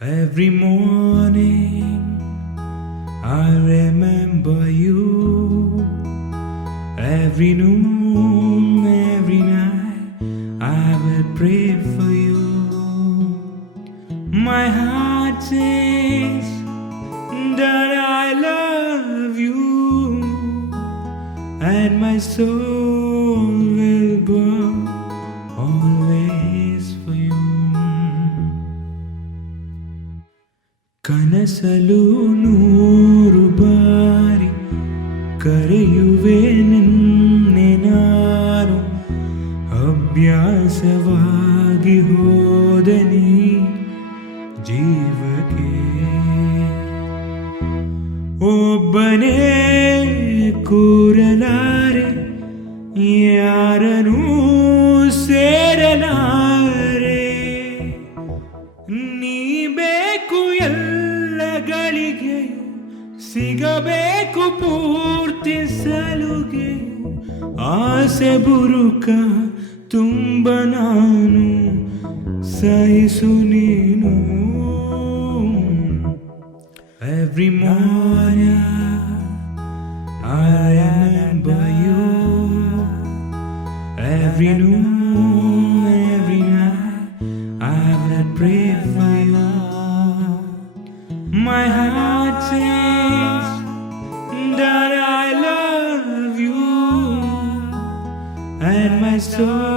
Every morning I remember you. Every noon, every night I will pray for you. My heart says that I love you, and my soul will burn always for you. ಕನಸಲು ನೂರು ಬಾರಿ ಕರೆಯುವೆ ನಿನ್ನೆ ನಾನು, ಅಭ್ಯಾಸವಾಗಿ ಹೋದ ನೀ ಜೀವಕ್ಕೆ. ಒಬ್ಬನೇ ಕೂರಲಾರೆ, ಯಾರನೂ ಸೇರಲಾರೆ. ನೀ ಬೇಕು ಎಲ್ಲಗಳಿಗೆಯೂ, ಸಿಗಬೇಕು ಪೂರ್ತಿ ಸಲುಗೆಯು. ಆಸೆ ಬುರುಕ ತುಂಬ ನಾನು, ಸಹಿಸು ನೀನು. Every morning I remember you. Every noon, every night I will pray for you. My heart says that I love you, and my soul